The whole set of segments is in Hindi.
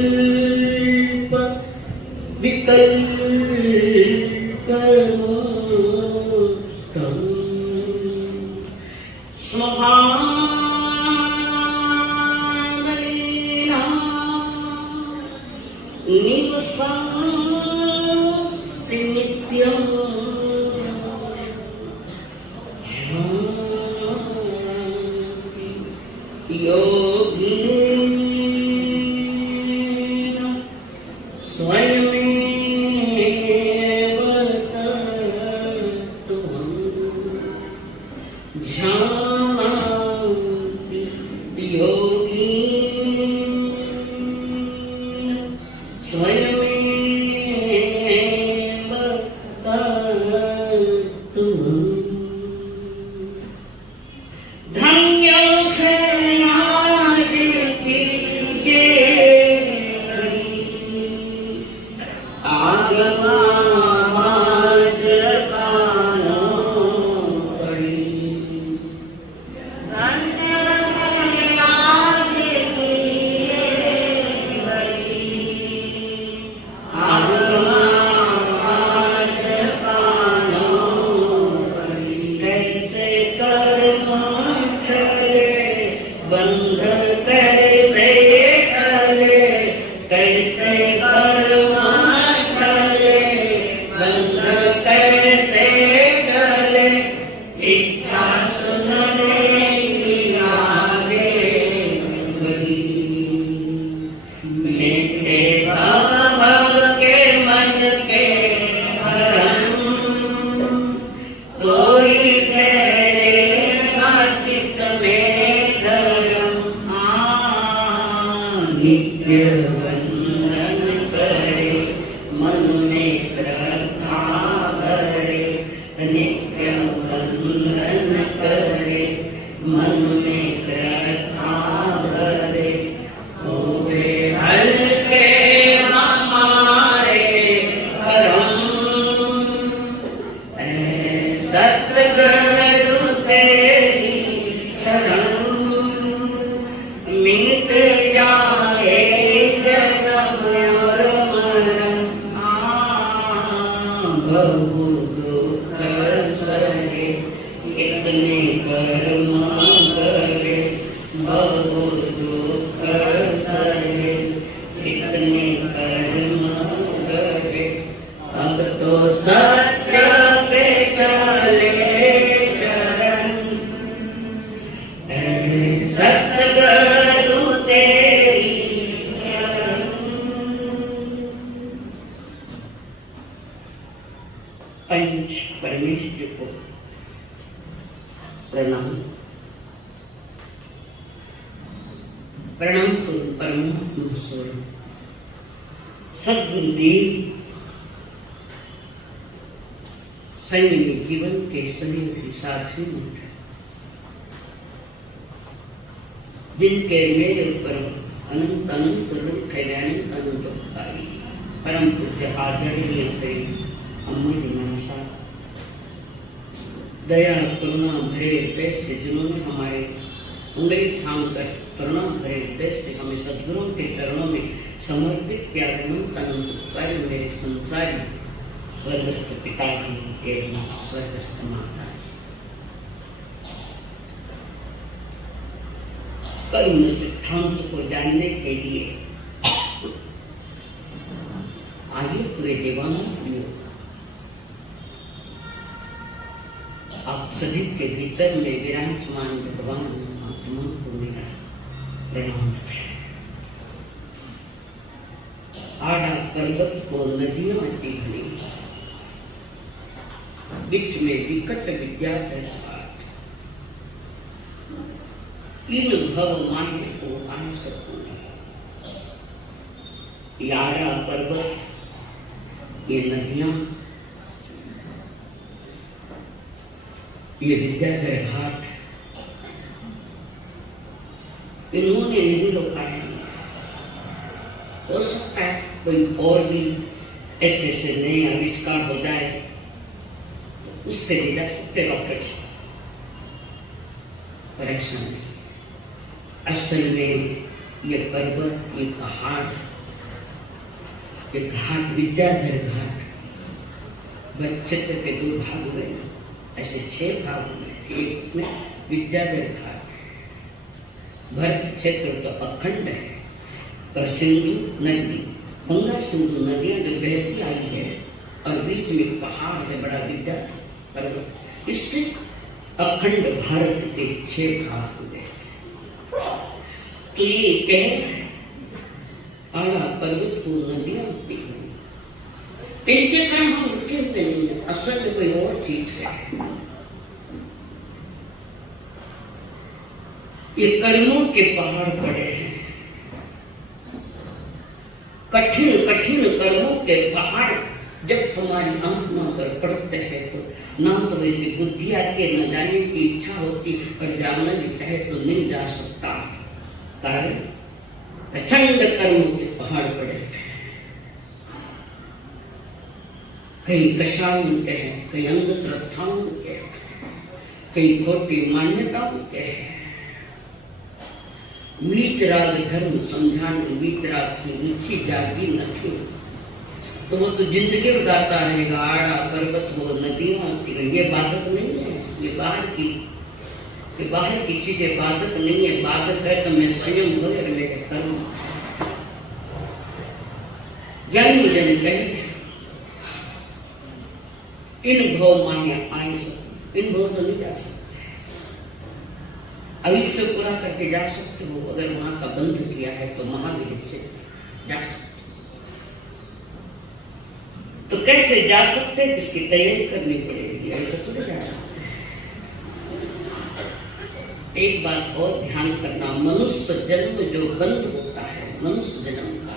संकल्प विकल्प स्वभावलीना निवसन्ति नित्यम् योगिन स्वयमेव तत्त्वं जानन्ति योगिन स्वयमेव तत्त्वम् पंच परमेश्वर को प्रणाम प्रणाम करो परमात्मा स्वरूप सद्गुरुदेव संयमी जीवन के सभी साक्षी मंत्र जिनके मेरे ऊपर अनंत अनंत रूप कल्याणी अनंतकारी परम पूज्य आदरणीय श्री अम्मा जी मनसा दया करुणा भरे हृदय से जिन्होंने हमारे उंगली थाम कर करुणा भरे हृदय से हमें सद्गुरुओं के चरणों में समर्पित किया अनंत अनंतकारी मेरे संसारी स्वर्गस्थ पिताजी एवं स्वर्गस्थ माता कर्म सिद्धांत को जानने के लिए आइए पूरे देवानंद आप सभी के भीतर में विराजमान भगवान आत्मा को मेरा प्रणाम है। आड़ा पर्वत को नदियां आती घनी बीच में विकट विद्या है इन भव मान्य को आन सकूं यारा पर्वत ये नदियां ये विद्या है घाट इन्होंने नहीं रोका है। हो सकता है कोई और भी ऐसे ऐसे नए आविष्कार हो जाए, उससे ले जा सकते रॉकेट से। पर ऐसा नहीं। असल में ये पर्वत, ये पहाड़, ये घाट, विद्याधर घाट क्षेत्र के 2 भाग हुए, ऐसे 6 भाग हुए। एक में विद्याधर घाट, भरत क्षेत्र तो अखंड है, पर सिंधु नदी, गंगा सिंधु नदियां जो बहती आई है और बीच में पहाड़ है बड़ा विद्याधर पर्वत, इससे अखंड भारत के 6 भाग हुए। तो ये कह आड़ा पर्वत को नदियां होती हैं, इनके कारण हम रुके हुए नहीं है, असल में कोई और चीज है। ये कर्मों के पहाड़ पड़े हैं, कठिन कठिन कर्मों के पहाड़ जब हमारी आत्मा पर पड़ते हैं तो ना तो वैसे बुद्धि आके न जाने की इच्छा होती, और जाना भी चाहे तो नहीं जा सकता। कारण प्रचंड कर्मों के पहाड़ पड़े हैं। कई कषायों के हैं, कई अंधश्रद्धाओं के हैं, कई खोटी मान्यताओं के हैं। वीतराग धर्म समझाने, वीतराग की रुचि जागी न थी, तो वो तो जिंदगी उड़ाता रहेगा। आड़ा पर्वत वो नदियां होती है, ये बाधक नहीं है, ये बाहर की चीजें बाधक नहीं है। बाधक है तो मैं स्वयं हो मेरे कर्म। ज्ञानी जन कहे इन भव माया आए सकते, इन भव तो नहीं जा सकते। आयुष्य पूरा करके जा सकते हो, अगर वहां का बंध किया है तो महावीर से जा सकते। तो कैसे जा सकते, इसकी तैयारी करनी पड़ेगी, ऐसे तो नहीं जा सकते। एक बात और ध्यान करना, मनुष्य जन्म जो बंध होता है मनुष्य जन्म का,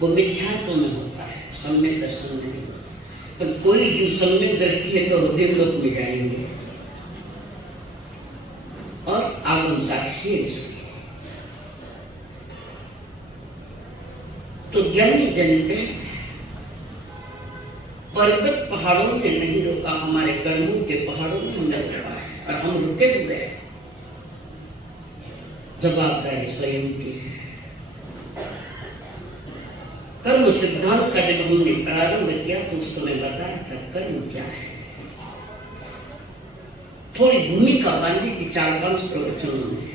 वो मिथ्यात्व में होता है, सम्यक दर्शन में नहीं होता। पर कोई जीव सम्यक दृष्टि है तो हृदय लोक में जाएंगे और आगम साक्षी है। तो ज्ञानी जन पे पर्वत पहाड़ों ने नहीं रोका, हमारे कर्मों के पहाड़ों में हमें लड़ा है और हम रुके हुए हैं। जवाबदारी स्वयं की। कर्म सिद्धांत का जब हमने प्रारंभ किया तो उस समय बताया था कर्म क्या है। थोड़ी भूमिका बांधी थी 4-5 प्रवचनों में।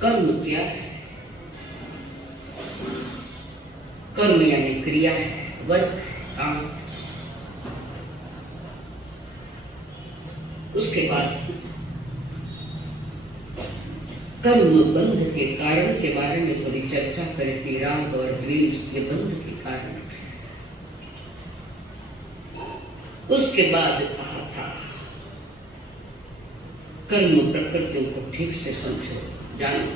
कर्म क्या है? कर्म यानी क्रिया है, वर्क, काम। उसके बाद कर्म बंध के कारण के बारे में थोड़ी चर्चा करी थी। राग और द्वेष के बंध के कारण। उसके बाद कहा था कर्म प्रकृति को ठीक से समझो, जानो।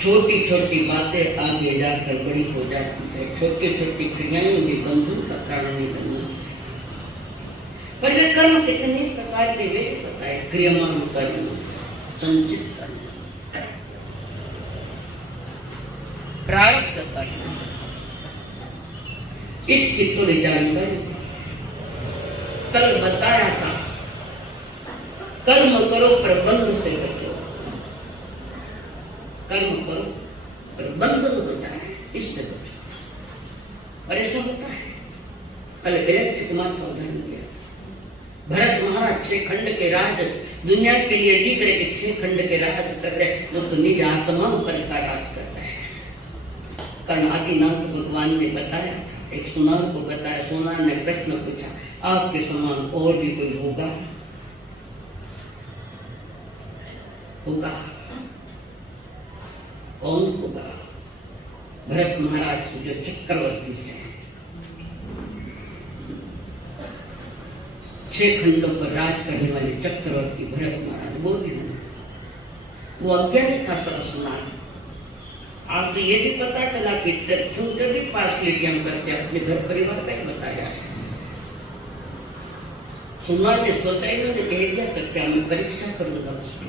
छोटी छोटी बातें आगे जाकर बड़ी हो जाती है। छोटी छोटी क्रियाएं भी बंधन का कारण नहीं बनना। पर वे कर्म कितने प्रकार के वे बताए। क्रियमान कर्म, संचित कर्म, प्रारब्ध कर्म। इसकी थोड़ी जानकारी कल बताया था। कर्म करो पर बंध से बचो। कर्म करो पर बंधन हो जाए, इससे बचो। और ऐसा होता है। कल इलेक्ट्रिक मान का उदाहरण दिया। भरत महाराज 6 खंड के राज दुनिया के लिए जीत रहे कि 6 खंड के राज कर रहे, वो तो निज आत्मा पर का राज करता है। कल आदिनाथ भगवान ने बताया, एक सुनार को बताया। सुनार ने प्रश्न पूछा, आपके समान और भी कोई होगा? होगा? कौन होगा? भरत महाराज जो चक्रवर्ती है, 6 खंडों पर राज करने वाले चक्रवर्ती भरत महाराज, वो भी वो अज्ञानी था सुनार। आज तो ये भी पता चला कि जब भी पार्शलिटी हम करते अपने घर परिवार का ही बताया। सुनार ने सोचा, इन्होंने कह दिया तो क्या मैं परीक्षा करूंगा उसकी।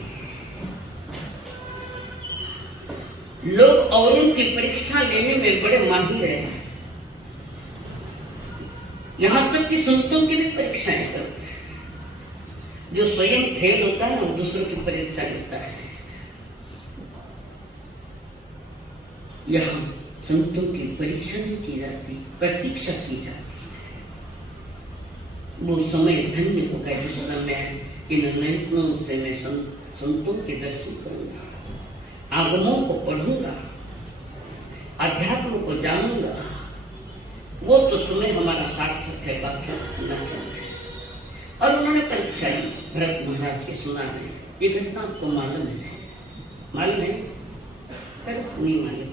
लोग औरों की परीक्षा लेने में बड़े माहिर हैं, यहां तक कि संतों की भी परीक्षाएं करते हैं। जो स्वयं फेल होता है ना, वो दूसरों की परीक्षा लेता है। यहाँ संतों की परीक्षा नहीं की जाती, प्रतीक्षा की जाती है। वो समय धन्य होगा जिस समय मैं इन नैनों से मैं संतों के दर्शन करूंगा, आगमों को पढ़ूंगा, अध्यात्म को जानूंगा। वो तो समय हमारा सार्थक है, बाकी ना है। और उन्होंने परीक्षा ली भरत महाराज के सुना है। ये घटना आपको मालूम है? मालूम है? नहीं मालूम।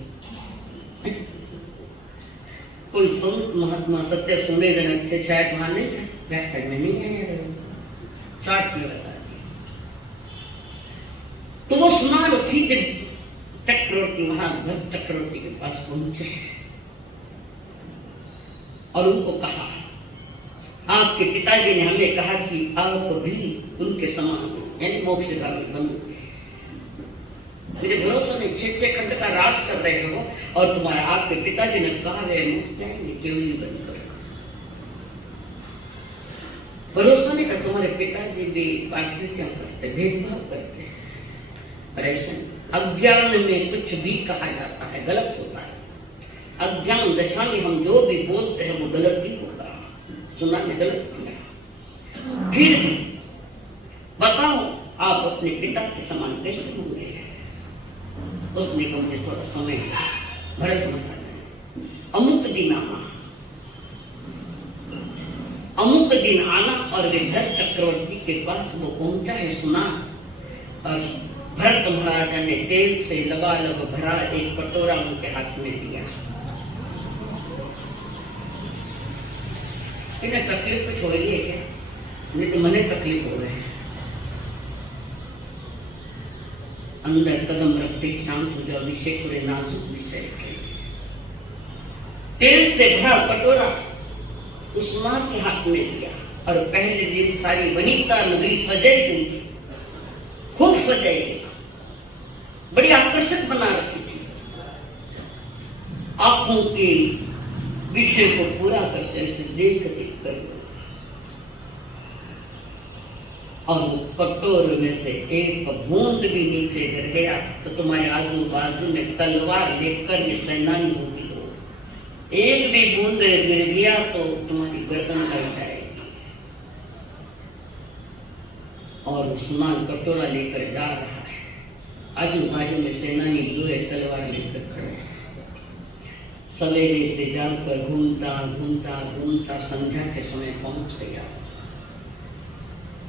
कोई संत महात्मा सत्य सुने जनक थे, शायद वहां नहीं था, व्याख्या में नहीं आया, चार्ट में बता दिया। तो वो सुना सीधे चक्रवर्ती महाराज चक्रवर्ती के पास पहुंचे और उनको कहा, आपके पिताजी ने हमें कहा कि आप भी उनके समान यानी मोक्ष का बंधु, मुझे भरोसा नहीं, 6 खंड का राज कर रहे हो और तुम्हारा आपके पिताजी ने कहा है केवल बंद करो। भरोसा नहीं कर, तुम्हारे पिताजी भी पार्षदियां करते, भेदभाव करते हैं। पर ऐसा अज्ञान में कुछ भी कहा जाता है गलत होता है। अज्ञान दशा में हम जो भी बोलते हैं वो गलत ही होता है, सुना में गलत होगा। फिर भी बताओ आप अपने पिता के समान कैसे होंगे? उसने कहा मुझे थोड़ा समय भरत महाराज अमुक दिन आना, अमुक दिन आना। और वे भरत चक्रवर्ती के पास वो पहुंचा है, सुना। और भरत महाराजा ने तेल से लबालब भरा एक कटोरा उनके हाथ में दिया। इन्हें तकलीफ कुछ हो रही है क्या? नहीं तो मने तकलीफ हो रहे हैं। अंदर कदम रखते शांत हो जाओ, विषय थोड़े नाजुक विषय के। तेल से भरा कटोरा उस मां के हाथ में दिया और पहले दिन सारी वनिता नगरी सजाई गई, खूब सजाई गई, बड़ी आकर्षक बना रखी थी। आंखों के विषय को पूरा करते ऐसे देख देख कर, और कटोर में से एक बूंद भी नीचे गिर गया तो तुम्हारे आजू बाजू में तलवार लेकर ये सेनानी होगी। एक भी बूंद गिर गया तो तुम्हारी गर्दन कट जाएगी। और उस्मान कटोरा लेकर जा रहा है, आजू बाजू में सेनानी दोहे तलवार लेकर खड़े हैं। सवेरे से जाकर घूमता घूमता घूमता संध्या के समय पहुंच गया,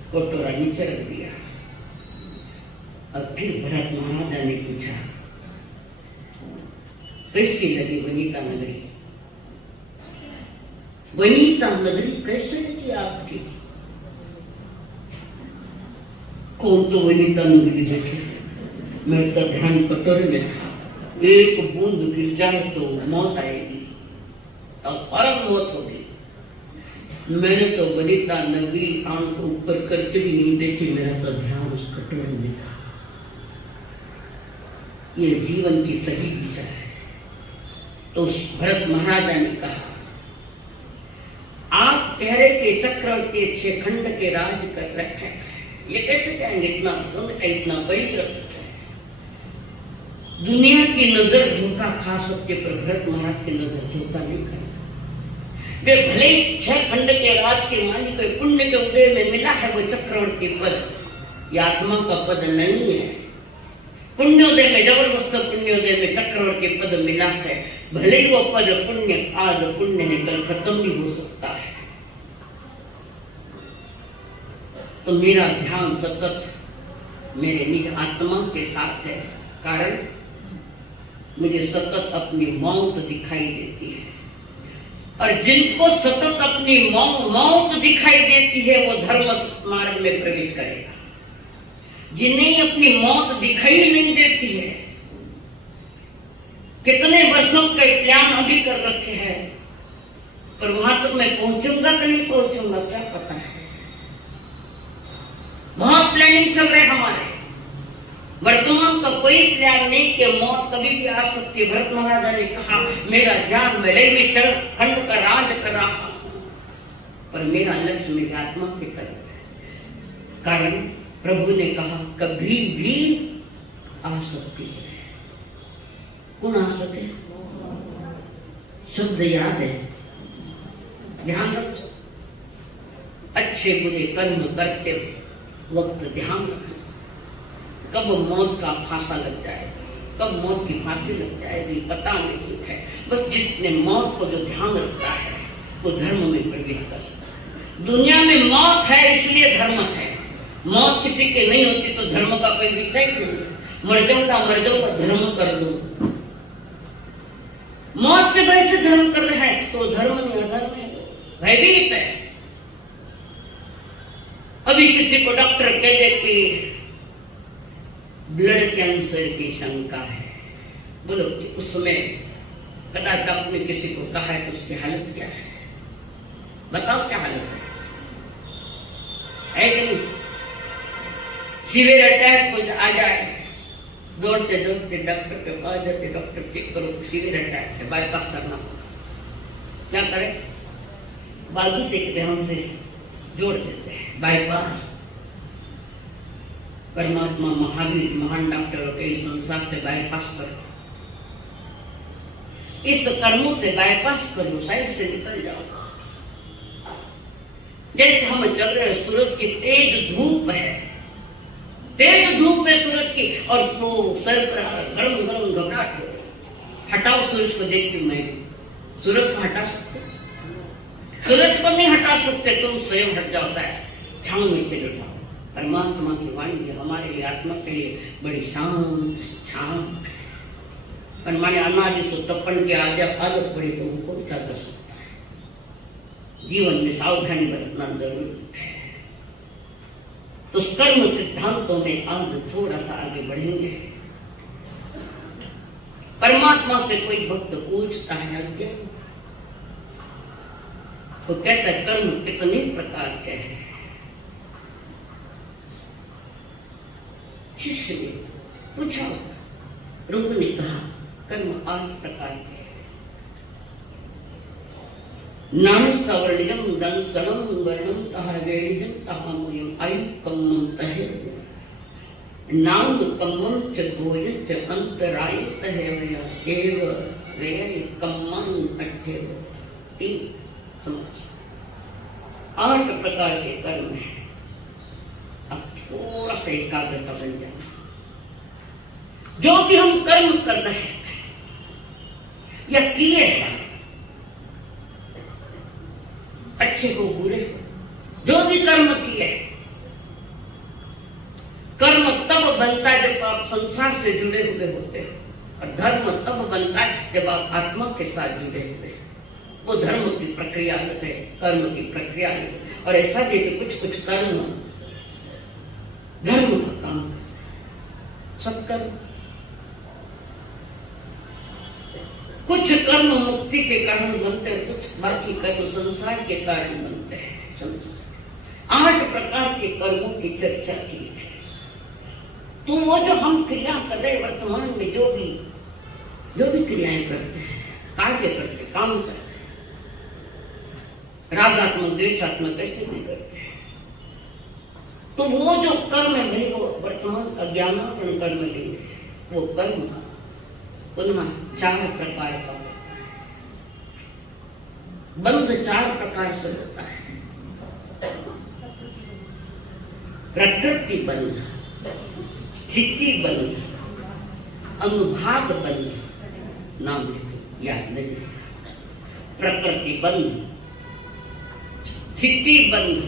कटोरा नीचे रख दिया। और फिर भरत महाराजा ने पूछा, कैसी लगी वनिता नगरी? वनिता नगरी कैसे लगी आपकी? कौन तो वनिता नगरी देखे? मैं तो ध्यान कटोरे में था, एक बूंद गिर जाए तो मौत आएगी और परम मौत होगी। मैंने तो वनिता नगरी आंख ऊपर करके भी नहीं देखी, मेरा तो ध्यान उस कटोरे में था। ये जीवन की सही दिशा है। तो उस भरत महाराजा ने कहा, आप कह रहे कि चक्रवर्ती 6 खंड के राज कर रखे हैं, ये कैसे कहेंगे? इतना धन है, इतना परिव्रत है, दुनिया की नजर धोखा खा सकते, पर भरत महाराज की नजर धोखा नहीं कर। वे भले 6 खंड के राज के मालिक पुण्य के उदय में मिला है वो चक्रवर्ती पद, ये आत्मा का पद नहीं है। पुण्योदय में, जबरदस्त पुण्योदय में चक्रवर्ती पद मिला है। भले ही वो पद पुण्य आज पुण्य है, कल खत्म भी हो सकता है। तो मेरा ध्यान सतत मेरे निज आत्मा के साथ है, कारण मुझे सतत अपनी मौत दिखाई देती है। और जिनको सतत अपनी मौत दिखाई देती है वो धर्म मार्ग में प्रवेश करेगा। जिन्हें अपनी मौत दिखाई नहीं देती है, कितने वर्षों के प्लान अभी कर रखे हैं, पर वहां तक मैं पहुंचूंगा कि नहीं पहुंचूंगा क्या पता है। बहुत प्लानिंग चल रहे हमारे, वर्तमान का कोई प्लान नहीं कि मौत कभी भी आ सकती है। भरत महाराजा ने कहा, मेरा ज्ञान मलय में चल खंड का राज कर रहा, पर मेरा लक्ष्य मेरी आत्मा के तरफ है। कारण प्रभु ने कहा कभी भी आ सकती है। कौन आ सके? शब्द याद है, ध्यान रखो। अच्छे बुरे कर्म करते वक्त ध्यान रखना, कब मौत का फांसा लग जाएगा, कब मौत की फांसी लग जाएगी पता नहीं है। बस जिसने मौत को जो ध्यान रखता है वो धर्म में प्रवेश कर सकता है। दुनिया में मौत है इसलिए धर्म है, मौत किसी के नहीं होती तो धर्म का कोई विषय नहीं है। मर जाऊंगा धर्म कर लो, मौत के भय से धर्म कर रहे हैं तो धर्म नहीं अधर्म है, भयभीत है। अभी किसी को डॉक्टर कह दे कि ब्लड कैंसर की शंका है, बोलो उसमें कदाच डॉक्टर ने किसी को कहा है तो उसकी हालत क्या है? बताओ क्या हालत है कि नहीं? सीवियर अटैक हो आ जाए, दौड़ते दौड़ते डॉक्टर के पास जाते, डॉक्टर चेक करो सीवियर अटैक है, बाईपास करना। क्या करें? बाजू से एक ध्यान से जोड़ देते हैं बाईपास। परमात्मा महावीर महान डॉक्टरों के इस संसार से बाईपास करो, इस कर्मों से बाईपास करो, साइड से निकल जाओ। जैसे हम चल रहे हैं, सूरज की तेज धूप है, तेज धूप में सूरज की, और वो सर पर गरम गरम घबराहट हो, हटाओ सूरज को देख के। मैं सूरज को हटा सकते? सूरज को नहीं हटा सकते, तुम स्वयं हट जाओ, छांव में चले जाओ। परमात्मा की वाणी हमारे लिए, आत्मा के लिए बड़ी शांत छांव। पर माने अनादि से तपन की आदत पड़ी तो उनको क्या कर सकता है? जीवन में सावधानी बरतना जरूरी है। तो कर्म सिद्धांतों में आज थोड़ा सा आगे बढ़ेंगे। परमात्मा से कोई भक्त पूछता है अज्ञान, तो कहता है कर्म कितने प्रकार के हैं? शिष्य ने पूछा, रूप ने कहा कर्म 8 प्रकार के हैं। नाम सवर्णियम दंसनम वर्णम तह वेणियम तह मूल्यम आयु कम्मम तहे नाम कम्मम च गोयम च अंतरायु तहे वया एव वेय कम्मम अठ्ठेव। 3 समझ 8 प्रकार के कर्म हैं। अब थोड़ा सा एकाग्रता बन जाए। जो भी हम कर्म कर रहे थे या किए हैं, अच्छे हो बुरे हो, जो भी कर्म किए, कर्म तब बनता है जब आप संसार से जुड़े हुए होते हैं, और धर्म तब बनता है जब आप आत्मा के साथ जुड़े हुए हैं। वो धर्म की प्रक्रिया है, कर्म की प्रक्रिया है। और ऐसा भी कि कुछ कुछ कर्म धर्म का काम, सब कर्म, कुछ कर्म मुक्ति के कारण बनते हैं, कुछ बाकी कर्म संसार के कारण बनते हैं। संसार 8 प्रकार के कर्मों की चर्चा की है। तो वो जो हम क्रिया कर रहे वर्तमान में, जो भी क्रियाएं करते हैं, कार्य करते, काम करते, रागात्मक द्वेषात्मक कैसे भी करते हैं, तो वो जो कर्म है भाई, वो वर्तमान अज्ञानापन कर्म लेंगे। वो कर्म पुनः 4 प्रकार का होता है। बंध 4 प्रकार से होता है। प्रकृति बंध, स्थिति बंध, अनुभाग बंध। नाम याद नहीं। प्रकृति बंध, स्थिति बंध,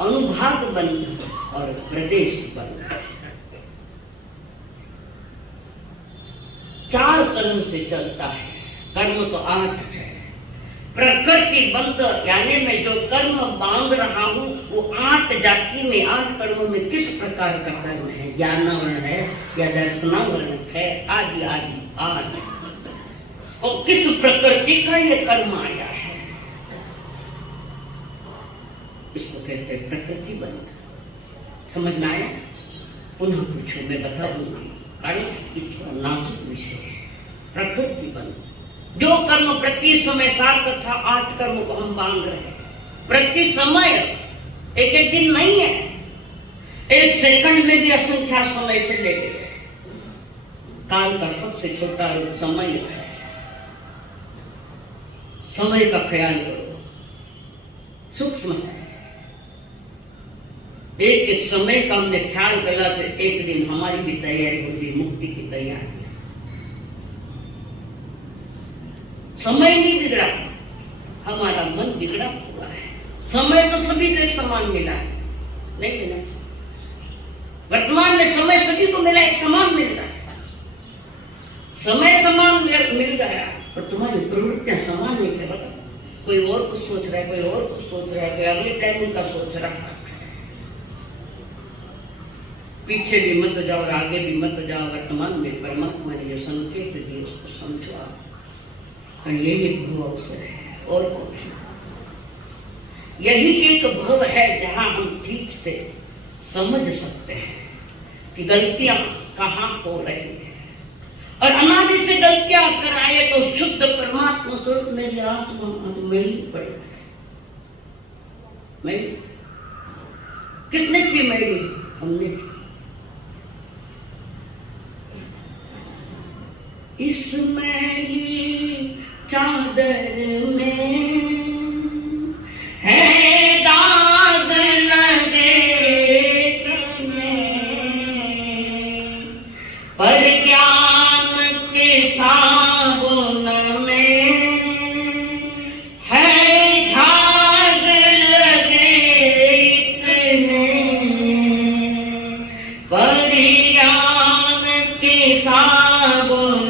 अनुभाग बंध और प्रदेश बंध। 4 कर्म से चलता है। कर्म तो 8 है। प्रकृति बंध यानी मैं जो कर्म बांध रहा हूं वो 8 जाति में, 8 कर्मों में किस प्रकार का कर्म है? ज्ञानावरण है या दर्शनावरण है, आदि आदि 8। और किस प्रकृति का ये कर्म आया है, इसको कहते हैं प्रकृति बंध। समझ में आया? पुनः पूछो, मैं बता दूंगी। अरे इतना नाजुक विषय है, प्रकृति बन। जो कर्म प्रति समय 7 तथा 8 कर्म को हम बांध रहे हैं, प्रति समय, एक एक दिन नहीं है, एक सेकंड में भी असंख्या समय चले गए। काल का सबसे छोटा रूप समय है। समय का ख्याल करो, सूक्ष्म है। एक एक समय का हमने ख्याल करा तो एक दिन हमारी भी तैयारी होगी, मुक्ति की तैयारी। समय नहीं बिगड़ा, हमारा मन बिगड़ा हुआ है। समय तो सभी को एक समान मिला है, नहीं मिला। वर्तमान में समय सभी को मिला, एक समान मिल रहा है। समय समान मिल गया, पर तुम्हारी प्रवृत्तियां समान नहीं है। बता, कोई और कुछ सोच रहा है, कोई और कुछ सोच रहा है, कोई अगले टाइम का सोच रहा है। पीछे भी मत जाओ और आगे भी मत जाओ। वर्तमान में परमात्मा ने जो संकेत दिए उसको समझो आप, और यही एक भव अवसर है। और यही एक भव है जहां हम ठीक से समझ सकते हैं कि गलतियां कहां हो रही है, और अनादि से गलतियां कराए तो शुद्ध परमात्मा स्वरूप मेरी आत्मा में ही पड़े। मैं किसने की मैली? हमने की। इस मैली चादर में है दाग लगे तुमने, पर ज्ञान के साबुन में है झाग लगे इतने, पर ज्ञान के साबुन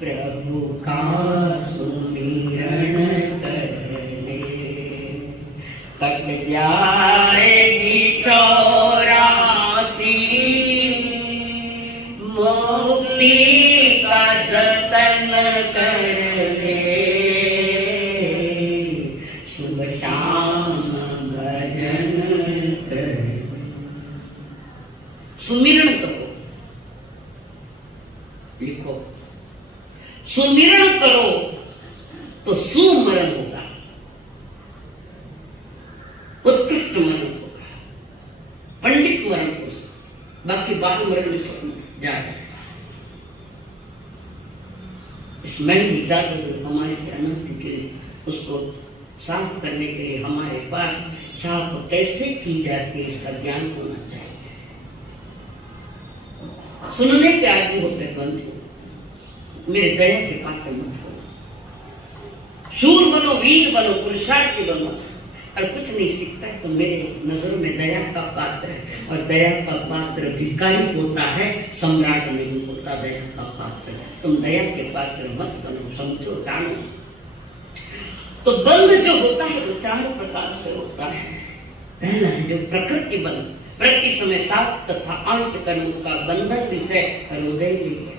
प्रभु का सुमिरण करने, कट जाएगी 84 मुक्ति का जतन करने, सुबह शाम भजन करने। सुमिरण करो, लिखो, सुमिरण करो तो सुमरण होगा, उत्कृष्ट मरण होगा, पंडित मरण होगा, बाकी बाल मरण में जाए। इस मैल जाकर हमारे अनंत के उसको साफ करने के लिए हमारे पास साफ कैसे की जाती है इसका ज्ञान होना चाहिए। सुनने के आदमी होते बंधु, मेरे दया के पात्र मत हो। शूर बनो, वीर बनो, पुरुषार्थी बनो, और कुछ नहीं सीखता है तो मेरे नजर में दया का पात्र है। और दया का पात्र भिखारी होता है, सम्राट नहीं होता दया का पात्र। तुम दया के पात्र मत बनो, समझो, जानो। तो बंध जो होता है वो 4 प्रकार से होता है। पहला है जो प्रकृति बंध, प्रति समय 7 तथा 8 कर्म का बंधन भी है, हृदय भी है।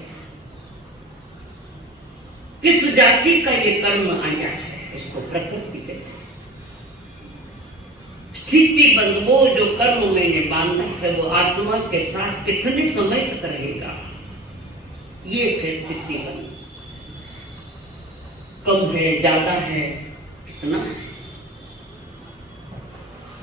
किस जाति का ये कर्म आया है, इसको प्रकृति कहते हैं। स्थिति बंध, वो जो कर्म मैंने बांधा है वो आत्मा के साथ कितने समय तक रहेगा, ये है स्थिति बंध। कम है, ज्यादा है, कितना है,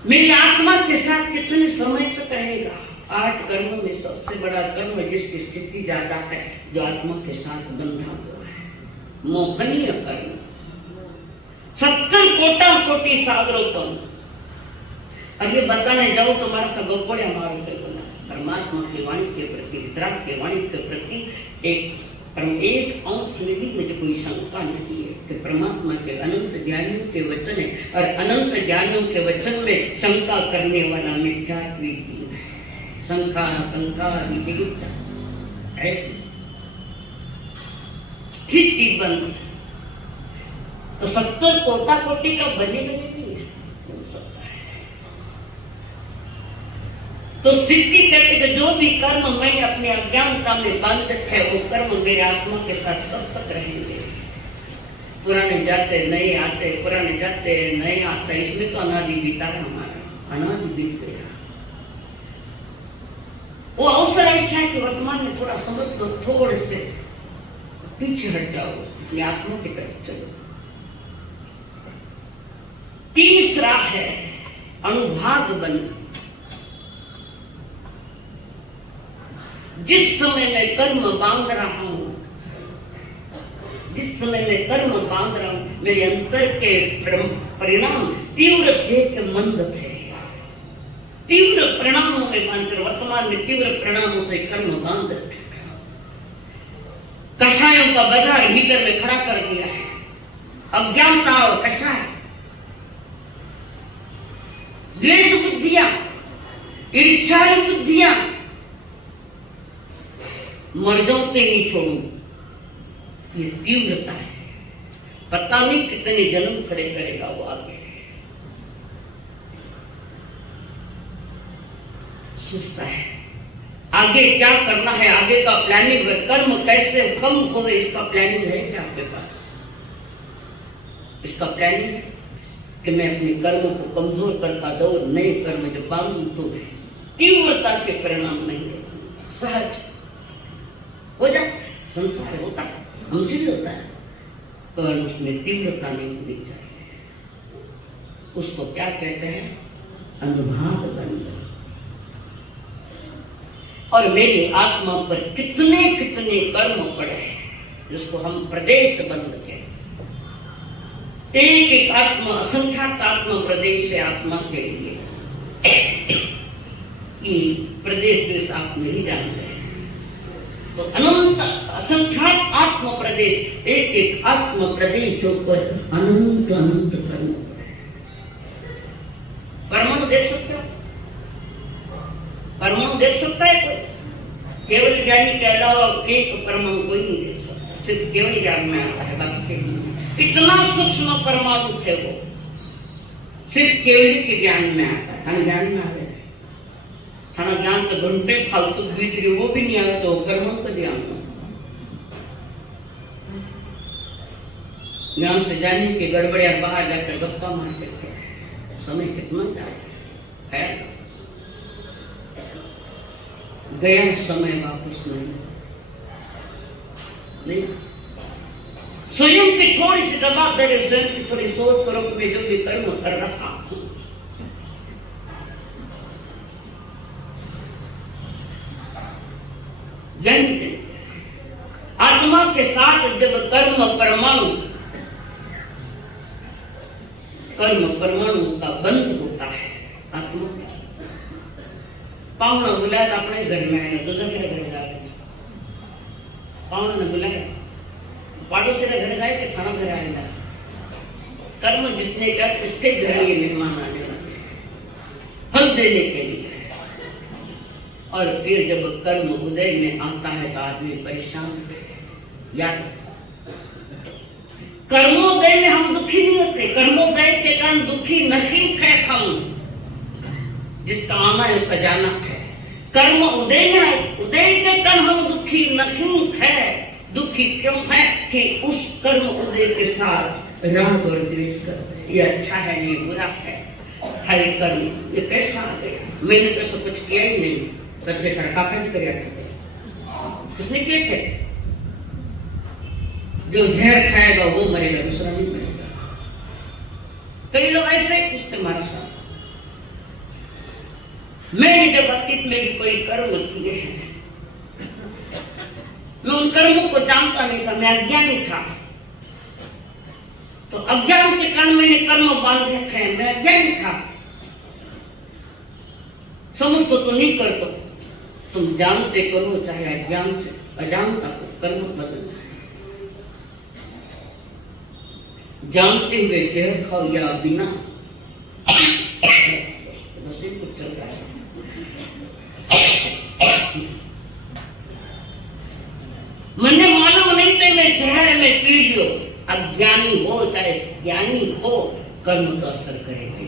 मेरी आत्मा के साथ कितने समय तक रहेगा। 8 कर्म में सबसे बड़ा कर्म जिसकी स्थिति ज्यादा है, जो आत्मा के साथ बंधा हुआ है, मोहनीय कर्म। 70 कोटि सागरों कर्म। अब ये बताने जाओ तुम्हारा सगो पड़े हमारे परमात्मा की वाणी के प्रति, वितराग के वाणी के प्रति एक अंश में भी मुझे कोई शंका नहीं है कि परमात्मा के अनंत ज्ञानियों के वचन है, और अनंत ज्ञानियों के वचन में शंका करने वाला मिथ्यात्वी जीव है। शंका है स्थिति बंद, तो सत्तर कोटा कोटि का बनेगा नहीं बन सकता है। तो स्थिति कहते कि जो भी कर्म मैंने अपने अज्ञानता में बांध रखे वो कर्म मेरे आत्मा के साथ कब तक रहेंगे? पुराने जाते नए आते, पुराने जाते नए आते, इसमें तो अनादि बीता है हमारा, अनादि बीत गया। वो अवसर ऐसा है कि वर्तमान में थोड़ा समझ लो, थोड़े से पीछे हट जाओ, अपनी आत्मा की तरफ चलो। तीसरा है अनुभाग बंध। जिस समय मैं कर्म बांध रहा हूं, जिस समय मैं कर्म बांध रहा हूं, मेरे अंतर के परिणाम तीव्र थे कि मंद थे। तीव्र परिणामों में बांधकर, वर्तमान में तीव्र परिणामों से कर्म बांध रखे, कषायों का बाजार भीतर में खड़ा कर दिया है। अज्ञानता और कषाय, द्वेष बुद्धियां, ईर्ष्या बुद्धियां, मर जाऊं तो नहीं छोड़ू, ये तीव्रता है। पता नहीं कितने जन्म खड़े करेगा वो आगे। सोचता है आगे क्या करना है, आगे का प्लानिंग, कर्म कैसे कम हो, इसका प्लानिंग है क्या आपके पास? इसका प्लानिंग है कि मैं अपने कर्म को कमजोर करता जाऊं, नए कर्म जब बांधू तो तीव्रता के परिणाम नहीं होते, सहज हो जाता है। संसार होता है, हमसे भी होता है, पर उसमें तीव्रता नहीं होनी चाहिए। उसको क्या कहते हैं? अनुभाग बंध। और मेरी आत्मा पर कितने कितने कर्म पड़े हैं, जिसको हम प्रदेश बंध कहते हैं। एक एक आत्मा, असंख्यात आत्मा प्रदेश है आत्मा के लिए। ये प्रदेश देश आप नहीं जानते हैं, तो अनंत असंख्यात आत्म प्रदेश, एक एक आत्म प्रदेशों पर अनंत अनंत कर्म। परमाणु देख सकते हो? परमाणु देख सकता है कोई? केवल ज्ञानी के अलावा एक परमाणु कोई नहीं देख सकता, सिर्फ केवल ज्ञान में आता है, बाकी इतना सूक्ष्म परमाणु थे वो, सिर्फ केवल के ज्ञान में आता है। हम ज्ञान में आ गए, थाना ज्ञान तो घंटे फालतू बीत गए, वो भी नहीं आया तो कर्मों का ध्यान। ज्ञान से जाने के गड़बड़िया बाहर जाकर गप्पा मारते थे, समय कितना जाए है, गया समय वापस नहीं। स्वयं की थोड़ी सी जवाबदारी, स्वयं की थोड़ी सोच करो कि मैं जो भी कर्म कर रहा हूं, आत्मा के साथ जब कर्म परमाणु का बंध होता है, आत्मा के साथ पावना बुलाया अपने घर में आए, दूसरे के घर जाते, पावना ने बुलाया, पड़ोसी के घर जाए तो खाना घर आएगा। कर्म जिसने किया उसके घर ये मेहमान आने वाले, फल देने के लिए। और फिर जब कर्म उदय में आता है तो आदमी परेशान या कर्मोदय में हम दुखी नहीं होते, कर्मोदय के कारण दुखी नहीं है हम, जिसका आना है उसका जाना है। कर्म उदय में है, उदय के कारण हम दुखी नहीं है। दुखी क्यों है? कि उस कर्म उदय के साथ राग और द्वेष करते हैं, ये अच्छा है ये बुरा है, हरे कर्म ये कैसा आ गया, मैंने तो सब कुछ किया ही नहीं, सबसे खड़का खर्च कर उसने किए थे। जो जहर खाएगा वो मरेगा, दूसरा नहीं मरेगा। कई लोग ऐसे पूछते हमारे साथ, मैंने जब अतीत में भी कोई कर्म किए हैं, मैं उन कर्मों को जानता नहीं था, मैं अज्ञानी था, तो अज्ञान के कारण मैंने कर्म बांध रखे हैं, मैं अज्ञानी था, समझ तो नहीं कर तो तुम जानते करो चाहे अज्ञान से, अजानता को कर्म बदलना है। जानते हुए जहर खाओ या बिना, बस ये कुछ चल रहा है। में जहर में पीड़ियो, अज्ञानी हो चाहे ज्ञानी हो, कर्म तो असर करेगी।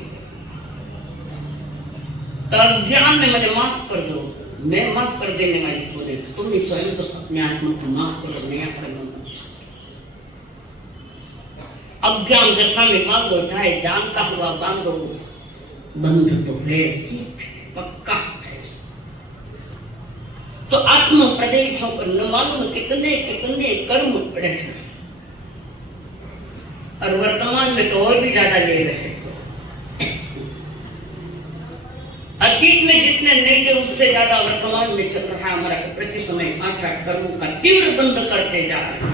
तो अज्ञान में मुझे माफ कर दो, मैं माफ कर देने वाली को दे, तुम भी स्वयं को अपने आत्मा को माफ करो, नया कर्म। अज्ञान दशा में मांगो, चाहे जानता हुआ मांगो, बंध तो है, पक्का है। तो आत्म प्रदेशों पर न मालूम कितने कितने कर्म पड़े हैं, और वर्तमान में तो और भी ज्यादा ले रहे हैं। अतीत में जितने नहीं थे उससे ज्यादा वर्तमान में चल रहा हमारा प्रति समय आशा कर्मों का तीव्र बंद करते जा रहे हैं।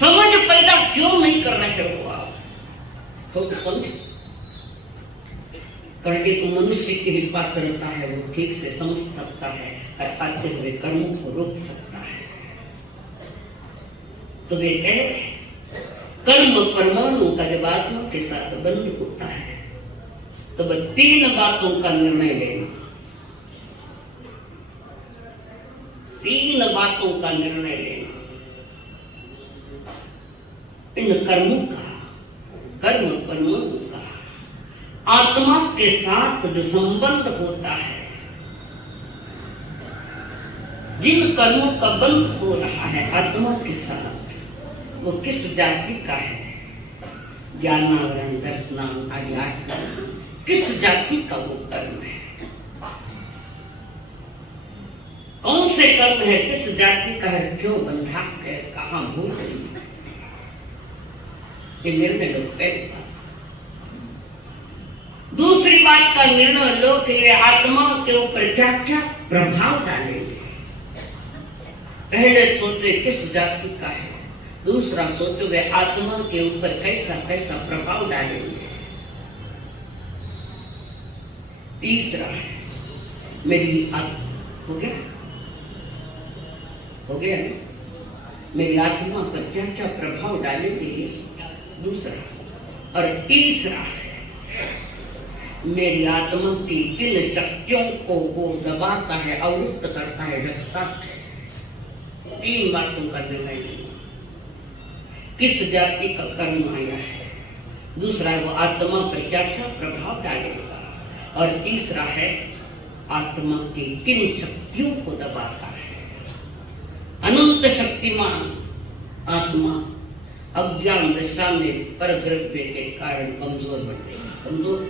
समझ पैदा क्यों नहीं कर रहे हो आप? तो समझो, करके तो मनुष्य की ही पात्रता है, वो ठीक से समझ सकता है और अच्छे हुए कर्मों को रोक सकता है। तो वे कह कर्म परमाणु का जब आत्मा के साथ बंध होता है तो वह 3 बातों का निर्णय लेना, 3 बातों का निर्णय लेना। इन कर्मों का, कर्म परमाणु का आत्मा के साथ जो संबंध होता है, जिन कर्मों का बंध हो रहा है आत्मा के साथ, वो किस जाति का है? ज्ञानावरण दर्शनान आदि 8 कर्म, किस जाति का वो कर्म है? कौन से कर्म है, किस जाति का है, क्यों बंधा है, कहाँ भूल रही है, ये निर्णय लो। पहली बात। दूसरी बात का निर्णय लो कि ये आत्मा के ऊपर क्या क्या प्रभाव डालेंगे। पहले सोचे किस जाति का है, दूसरा सोचो वे आत्मा के ऊपर कैसा कैसा प्रभाव डालेंगे, तीसरा है मेरी हो गया नहीं? मेरी आत्मा पर क्या क्या प्रभाव डालेंगे, दूसरा। और तीसरा है मेरी आत्मा की जिन शक्तियों को वो दबाता है, अवरुद्ध करता है, रखता है। 3 बातों का निर्णय लेना, किस जाति का कर्म आया है, दूसरा है वो आत्मा पर क्या क्या प्रभाव डालेगा, और तीसरा है आत्मा की किन शक्तियों को दबाता है। अनंत शक्तिमान आत्मा अज्ञान दशा में परद्रव्य के कारण कमजोर बन गई, कमजोर,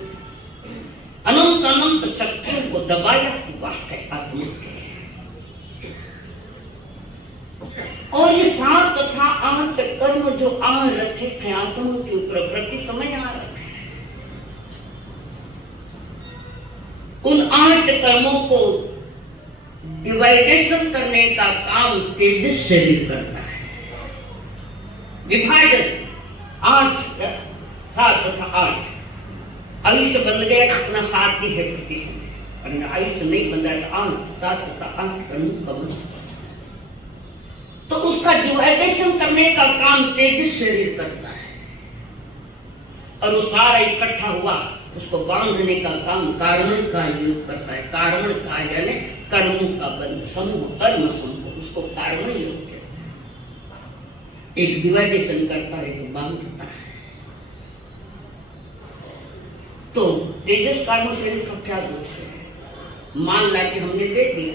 अनंत अनंत शक्तियों को दबाया हुआ है आत्मा के। और ये 7 तथा 8 कर्म जो आ रखे थे आत्मा के ऊपर प्रति समय आ रखे, उन 8 कर्मों को डिवाइडेशन करने का काम तेजस से भी करता है। विभाजन 8, 7 तथा 8, आयुष्य बन गया कितना 7 ही है प्रति समय, और आयुष्य नहीं बन जाता 8, 7 तथा 8 कर्मों का बन, तो उसका डिवाइडेशन करने का काम तेजस शरीर करता है, और वो सारा इकट्ठा हुआ उसको बांधने का काम कारण का योग करता है। कारण का यानी कर्मों का बंध, समूह, कर्म समूह, उसको कारण योग कहते हैं। एक डिवाइडेशन करता है तो बांधता है। तो तेजस कर्म शरीर का क्या दोष है? मान ला कि हमने दे दिया,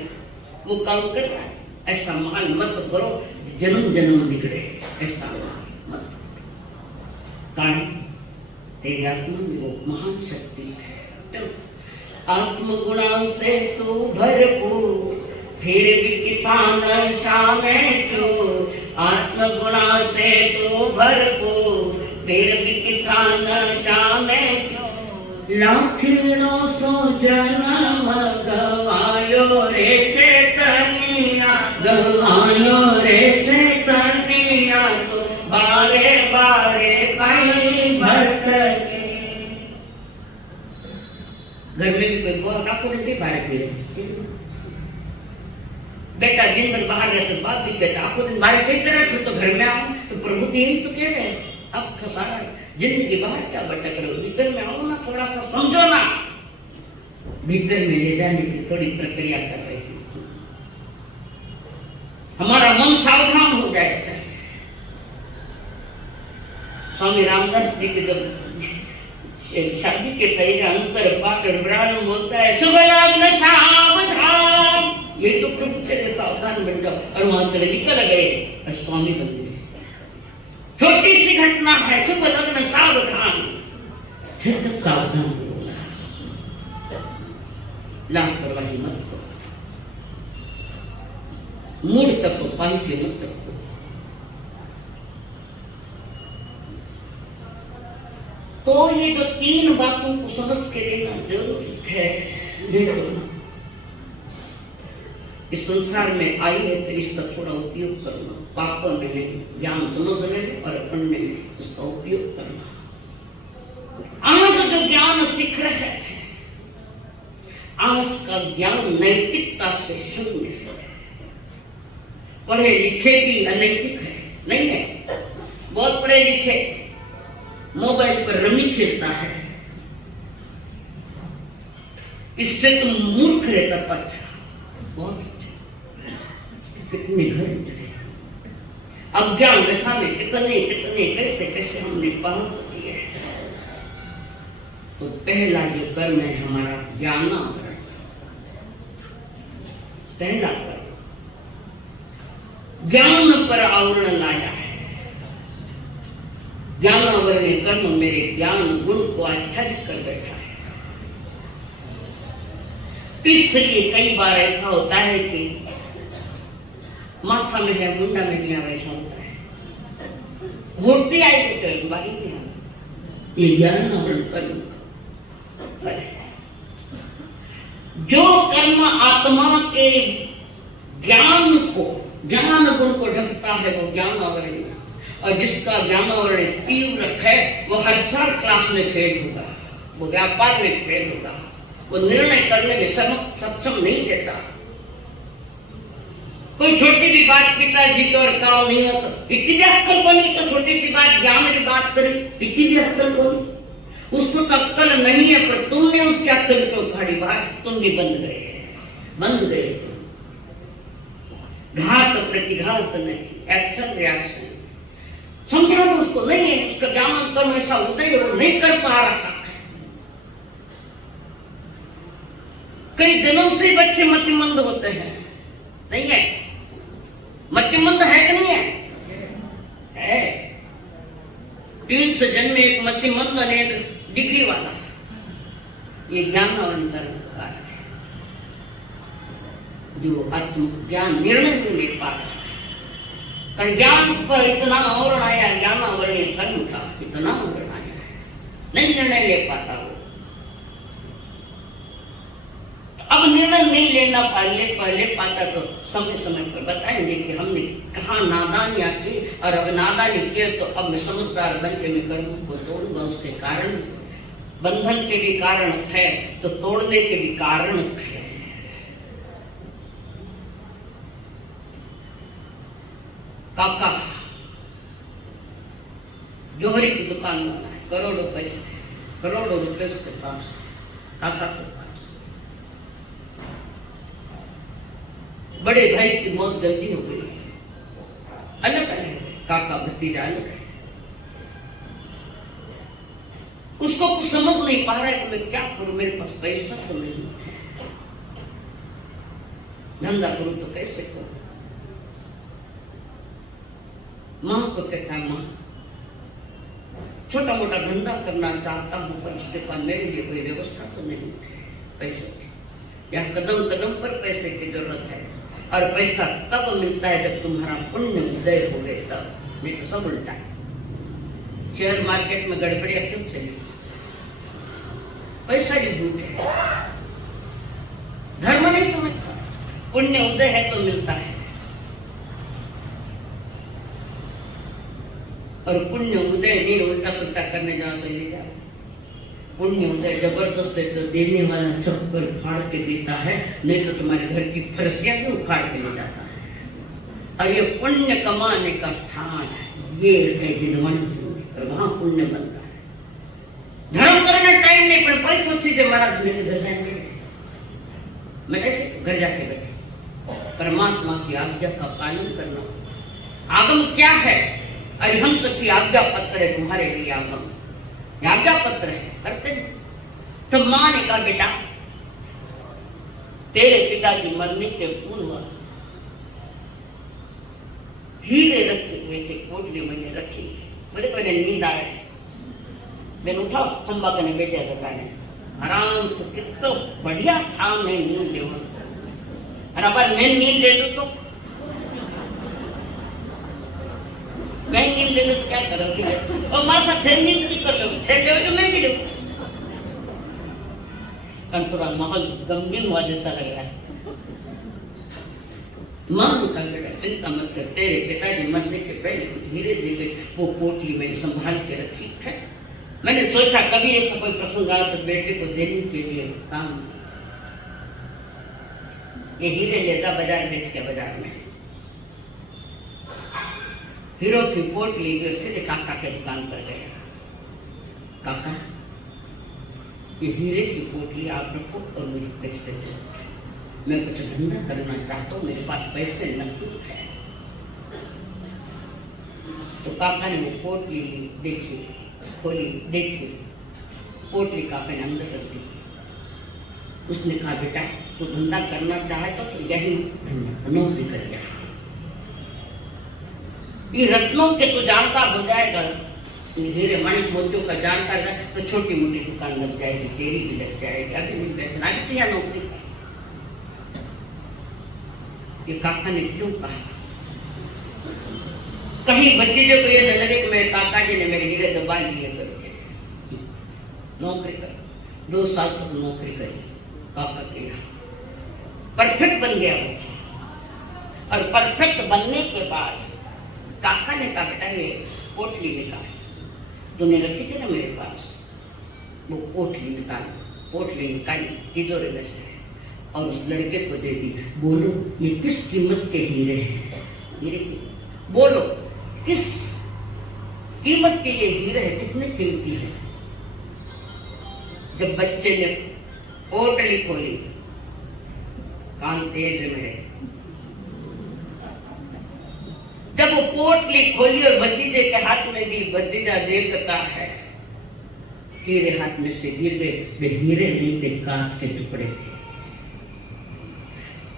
वो काम कर रहा है, ऐसा मान मत करो जन्म जन्म बिगड़े, ऐसा मत। कारण तेरी आत्मा में वो महान शक्ति है। आत्मगुणों से तू भरपूर, फिर भी किसान शान चो। आत्मगुणों से तू भरपूर, फिर भी किसान शान चो। लाखियों सो जन्म गवायो रे चैतन्या, गवायो रे चैतन्या, तो बारे बारे कहीं भटके। घर में भी कोई बुआ काकू नहीं बाहर फिरे, बेटा दिन भर बाहर रहते, बाप भी कहता आपको दिन बाहर कई तरह फिर तो घर में आओ, तो प्रभु तो यही तो कह रहे हैं। अब तो सारा जिंदगी बाहर क्या भटक रहे हो, भीतर में आओ ना, थोड़ा सा समझो ना। भीतर में ले जाने की थोड़ी प्रक्रिया कर रही है। हमारा मन सावधान हो जाएगा। स्वामी रामदास जी के जब शादी के पहले अंतर पाकर ब्राह्मण बोलता है शुभ लग्न सावधान, ये तो प्रभु तेरे सावधान बन जाओ, और वहां से निकल गए और स्वामी बन गए। छोटी सी घटना है, शुभ लग्न सावधान, फिर तो सावधान बोला, लापरवाही मत करो, मूड तक को पानी के मत रखो। तो ये जो तीन बातों को समझ के लेना जरूरी है। इस संसार में आई है तो इसका थोड़ा उपयोग करना, पापा में ज्ञान समझने में और अन्य में उसका उपयोग करना। आज जो ज्ञान सीख रहे हैं, आज का ज्ञान नैतिकता से शून्य है। पढ़े लिखे भी अनैतिक है, नहीं है। बहुत पढ़े लिखे मोबाइल पर रमी खेलता है, इससे तुम मूर्ख रहता पता। बहुत कितने घर अज्ञान दशा में कितने कितने कैसे कैसे हमने पालन किए। तो पहला जो कर्म है हमारा ज्ञानावरण, पहला कर्म ज्ञान पर आवरण लाया है। ज्ञानावरण कर्म मेरे ज्ञान गुण को आच्छादित कर बैठा है। इसलिए कई बार ऐसा होता है कि माथा में है, मुंडा में नहीं आवे, ऐसा होता है। घोटती आई तो बारी में ये ज्ञानावरण कर्म। जो कर्म आत्मा के ज्ञान को, ज्ञान गुण को ढकता है वो ज्ञानावरण, और जिसका ज्ञानावरण तीव्र है वो हर साल क्लास में फेल होगा, वो व्यापार में फेल होगा, वो निर्णय करने में सक्षम नहीं देता। कोई छोटी भी बात पिताजी को और काम नहीं होता, इतनी भी अक्कल को नहीं, तो छोटी सी बात ज्ञान की बात करे, इतनी भी अक्कल को नहीं। उसको तो अक्कल नहीं है, पर तुमने उसकी अक्कल को उखाड़ी, बात तुम भी बंद गए। घात प्रतिघात नहीं, एक्शन रिएक्शन। समझा दो उसको, नहीं है उसका ज्ञान कर्म ऐसा होता है वो नहीं कर पा रहा है। कई दिनों से बच्चे मतिमंद होते हैं, नहीं है? मतिमंद है कि नहीं है? 3 से जन्मे एक मतिमंद और एक डिग्री वाला, ये ज्ञानावरण कर्म है जो आत्म ज्ञान निर्णय नहीं ले पा रहा। पर ज्ञान पर इतना आवरण आया, ज्ञानावरण कर्म का इतना आवरण आया है, नहीं निर्णय ले पाता वो। अब निर्णय नहीं लेना पहले पाता तो समय समय पर बताएंगे कि हमने कहाँ नादानियां की, और अब नादानी किए तो अब मैं समझदार बन के मैं कर्म को तोड़ूंगा। उसके कारण बंधन के भी कारण थे तो तोड़ने के भी कारण थे। काका जोहरी की दुकान वाला है, करोड़ों रुपए उसके पास, काका के पास। बड़े भाई की मौत जल्दी हो गई, अलग है, काका भतीजा अलग है। उसको कुछ समझ नहीं पा रहा है कि मैं क्या करूं, मेरे पास पैसा तो नहीं है, धंधा करूं तो कैसे करूं। मां को कहता है, मां छोटा मोटा धंधा करना चाहता हूं, पर उसके पास मेरे लिए कोई व्यवस्था तो नहीं है पैसे की। यहाँ कदम कदम पर पैसे की जरूरत है, और पैसा तब मिलता है जब तुम्हारा पुण्य उदय हो गए, तब। नहीं तो सब उल्टा है। शेयर मार्केट में गड़बड़ियां क्यों चली? पैसा ही भूख है, धर्म नहीं समझता। पुण्य उदय है तो मिलता है, और पुण्य उदय नहीं उल्टा सुल्टा करने जाओ तो ले जाओ। पुण्य उदय जबरदस्त तो देने वाला चप्पल फाड़ के देता है, नहीं तो तुम्हारे घर की फरसियां भी उखाड़ के ले जाता है। और ये पुण्य कमाने का स्थान है, ये है जिनवानी, और वहां पुण्य बनता है। धर्म करने टाइम नहीं, पर पैसों सीधे महाराज मेरे घर जाएंगे, मैं ऐसे घर जाके बैठे परमात्मा की आज्ञा का पालन करना। आगम क्या है? अरिहंत की आज्ञा पत्र है तुम्हारे लिए। आगम आज्ञा पत्र है, करते हैं। तो मां ने कहा बेटा तेरे पिताजी मरने के पूर्व हीरे रखते हुए थे, पोटली मैंने रखी। बोले तो नींद आए, मैंने उठाओ खंबा करने बैठे बताने आराम से। कितना बढ़िया स्थान है नींद लेवा। और अब मैं नींद ले लू तो मैं नींद ले लू तो क्या करोगे? और मारे साथ फिर नींद की कर लो, फिर ले तो मैं भी लूं। थोड़ा माहौल गमगीन हुआ जैसा लग रहा है। मां का बेटा चिंता मत कर, तेरे पिताजी मरने के पहले कुछ धीरे धीरे वो पोटली मैंने संभाल के रखी है। मैंने सोचा कभी ऐसा कोई प्रसंग आया तो बेटे को देने के लिए काम। ये हीरे लेता बाजार बेच के, बाजार में हीरो की पोटली सीधे काका के दुकान पर गया। काका ये हीरे की पोटली आप रखो और मुझे पैसे दो, मैं कुछ धंधा करना चाहता हूँ, मेरे पास पैसे नकदी है। तो काका ने वो पोटली देखी, खोली, देखी, पोटली काका ने अंदर रख दी। उसने कहा बेटा तू धंधा करना चाहता तो यही नौकरी कर जा। ये रत्नों के तो जानकार हो जाएगा, हीरे माणिक मोतियों का जानकार है तो छोटी मोटी दुकान लग जाएगी, तेरी भी लग जाएगी। अभी भी बैठना है नौकरी। ये काका ने क्यों कहा? कहीं भतीजे को ये न लगे कि मेरे काका जी ने मेरे हीरे दबा लिए करके। नौकरी कर, 2 साल तक नौकरी करी काका के यहाँ, परफेक्ट बन गया वो। और परफेक्ट बनने के बाद काका ने कहा बेटा ये पोटली निकाल, तूने रखी थी ना मेरे पास, वो पोटली निकाली तिजोरी में से और उस लड़के को दे दी। बोलो ये किस कीमत के हीरे हैं? हीरे बोलो किस कीमत के ये हीरे हैं? कितने कीमती है? जब बच्चे ने पोटली खोली, कान तेज है मेरे, जब वो पोटली खोली और भतीजे के हाथ में दी, भतीजा देखता है हीरे हाथ में से गिर गए। वे हीरे नहीं थे, कांच के टुकड़े थे।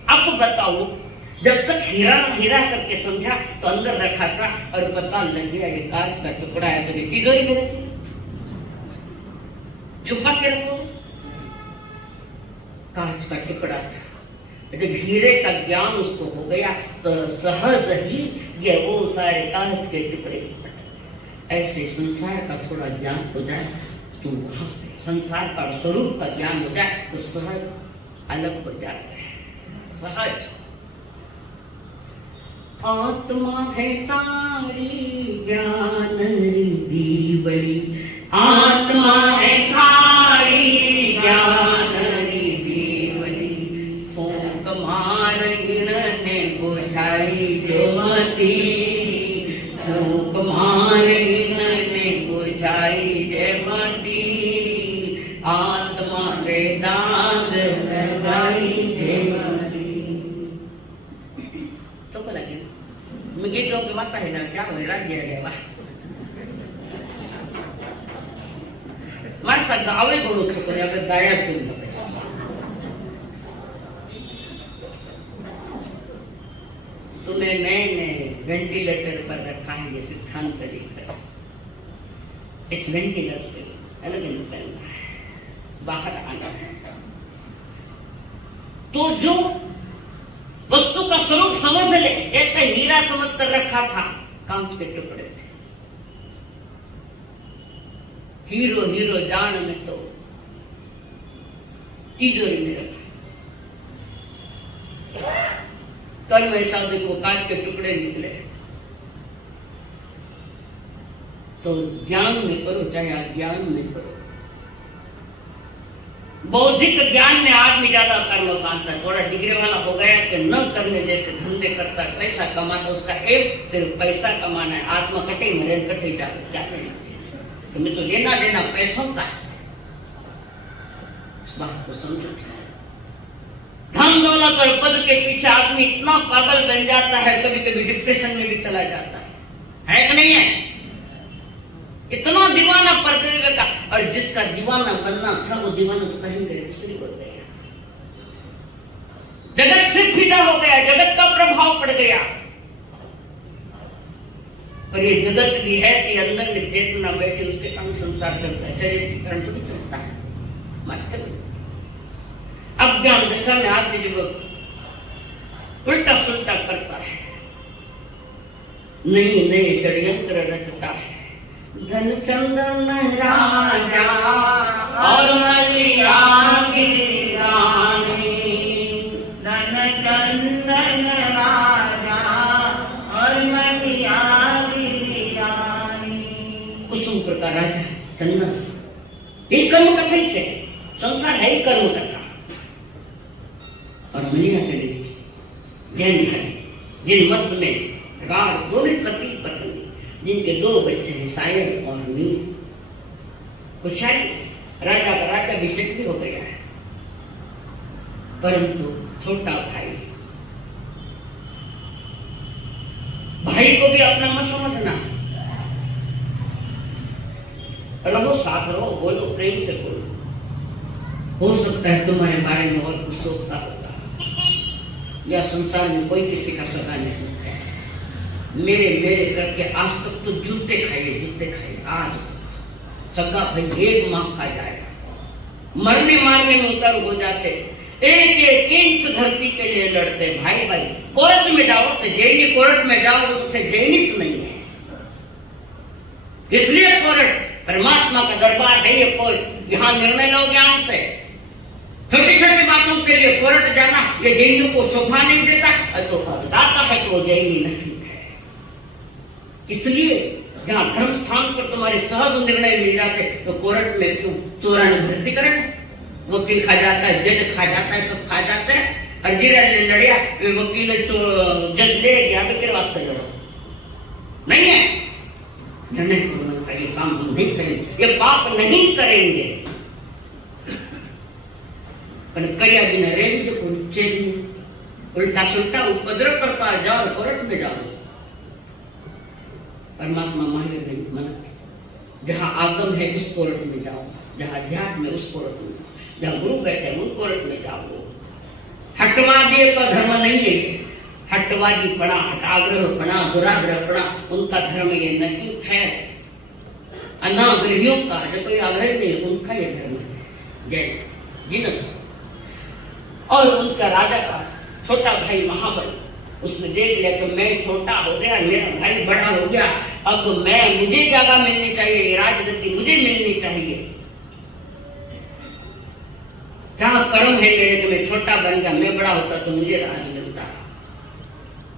अब बताओ जब तक हीरा हीरा करके समझा तो अंदर रखा था और पता लग गया ये कांच का टुकड़ा है, तो तिजोरी में रखी, छुपा के रखो। कांच का टुकड़ा था। जब हीरे का ज्ञान उसको हो गया तो सहज ही ये वो सारे कांच के टुकड़े। ऐसे संसार का थोड़ा ज्ञान हो जाए तो वहां से संसार का स्वरूप का ज्ञान हो जाए तो सहज अलग हो जाता है। सहज आत्मा है तारी ज्ञान दीवली, आत्मा है तारी ज्ञान दीवली, फूंक मार इन्हें बुझाई ज्योति, फूंक मार इन्हें बुझाई ज्योति, आत्मा रे दांत लगाई ज्योति। तो को लगे मैं गीतों के माता है ना क्या हो रहा है वाह मार सा गावे बोलो छको ने આપણે ગાયા કેમ નથી। तूने नए नए वेंटिलेटर पर रखा है ये सिद्धांत लेकर, इस वेंटिलेटर से अलग निकलना है, बाहर आना है। तो जो वस्तु का स्वरूप समझ ले, ऐसा हीरा समझ कर रखा था, कांच के टुकड़े थे। हीरो हीरो जान में तो तिजोरी में रखा। कल वैसा देखो कांच के टुकड़े निकले। तो ज्ञान में करो चाहे अज्ञान में करो। बौद्धिक ज्ञान में आदमी ज्यादा कर्म मानता है, थोड़ा डिग्री वाला हो गया कि न करने जैसे धंधे करता है, पैसा कमाता, उसका एम सिर्फ पैसा कमाना है। आत्मा कटे मरे कटे जाते तुम्हें तो लेना देना पैसों का है। इस बात को समझो। धन दौलत और पद के पीछे आदमी इतना पागल बन जाता है, कभी कभी डिप्रेशन में भी चला जाता है कि नहीं है? इतना दीवाना परदेवे का, और जिसका दीवाना बनना था वो दीवाना तो कहीं गए, दूसरी हो गया। जगत से फिदा हो गया, जगत का प्रभाव पड़ गया। और ये जगत भी है कि अंदर में चेतना बैठी, उसके कारण संसार चलता है, शरीर के कारण तो नहीं चलता है। अज्ञान दशा में आदमी जब उल्टा सुल्टा करता है, नई नई षड्यंत्र रचता है, धन चंदन राजा और मलिया की रानी, धन चंदन राजा और मलिया की रानी। कुसुम प्रकार राजा चंदन, ये कर्म कथा ही है, संसार है ही कर्म कथा। और मलिया के लिए जैन है, जिन मत में दोनों पति पत्नी, जिनके 2 बच्चे हैं, सायर और मीर। कुछ राजा का राज्याभिषेक भी हो गया है, परंतु छोटा भाई को भी अपना मत समझना। रहो, साथ रहो, बोलो, प्रेम से बोलो। हो सकता है तुम्हारे बारे में और कुछ सोचता होगा, या संसार में कोई किसी का सगा नहीं है। मेरे करके आज तक तो जूते खाइए। आज सगा भाई 1 माह खा जाएगा, मरने मारने में उतर हो जाते, एक इंच धरती के लिए लड़ते। भाई कोर्ट में जाओ तो जैनी कोर्ट में जाओ तो जैनिक्स नहीं है, इसलिए कोर्ट परमात्मा का दरबार है। ये कोर्ट, यहाँ निर्णय लोग यहाँ से छोटी छोटी बातों के लिए कोर्ट जाना ये जैनियों को शोभा नहीं देता, तो बताता है कि वो जैनी नहीं है। इसलिए जहाँ धर्म स्थान पर तुम्हारे सहज निर्णय मिल जाते तो कोर्ट में क्यों चोरा ने भर्ती करें, वकील खा जाता है, जज खा जाता है, सब खा जाते हैं। और गिरा लड़िया वकील जज ले गया तो फिर वास्ते लड़ो, नहीं है निर्णय पूर्ण का। ये काम हम नहीं करेंगे, ये पाप नहीं करेंगे। करिया बिना रेंगे उल्टा सुल्टा उपद्रव करता जाओ, कोर्ट में जाओ। परमात्मा माहिर नहीं मन, जहाँ आगम है उस कोर्ट में जाओ, जहाँ अध्यात्म है उस कोर्ट में, जहाँ गुरु बैठे उस कोर्ट में जाओ। हटवादी का धर्म नहीं है, हटवादी पड़ा, हटाग्रह पड़ा, दुराग्रह पड़ा, उनका धर्म ये नहीं है। अनाग्रहियों का जो कोई आग्रह नहीं है उनका ये धर्म है। जय जिन। और उनका राजा का छोटा भाई महाबल, उसने देख लिया कि मैं छोटा हो गया, मेरा भाई बड़ा हो गया, अब मुझे जगह मिलनी चाहिए, राजगद्दी मुझे मिलनी चाहिए। जहां कर्म है मेरे कि मैं छोटा बन गया, मैं बड़ा होता तो मुझे राज मिलता।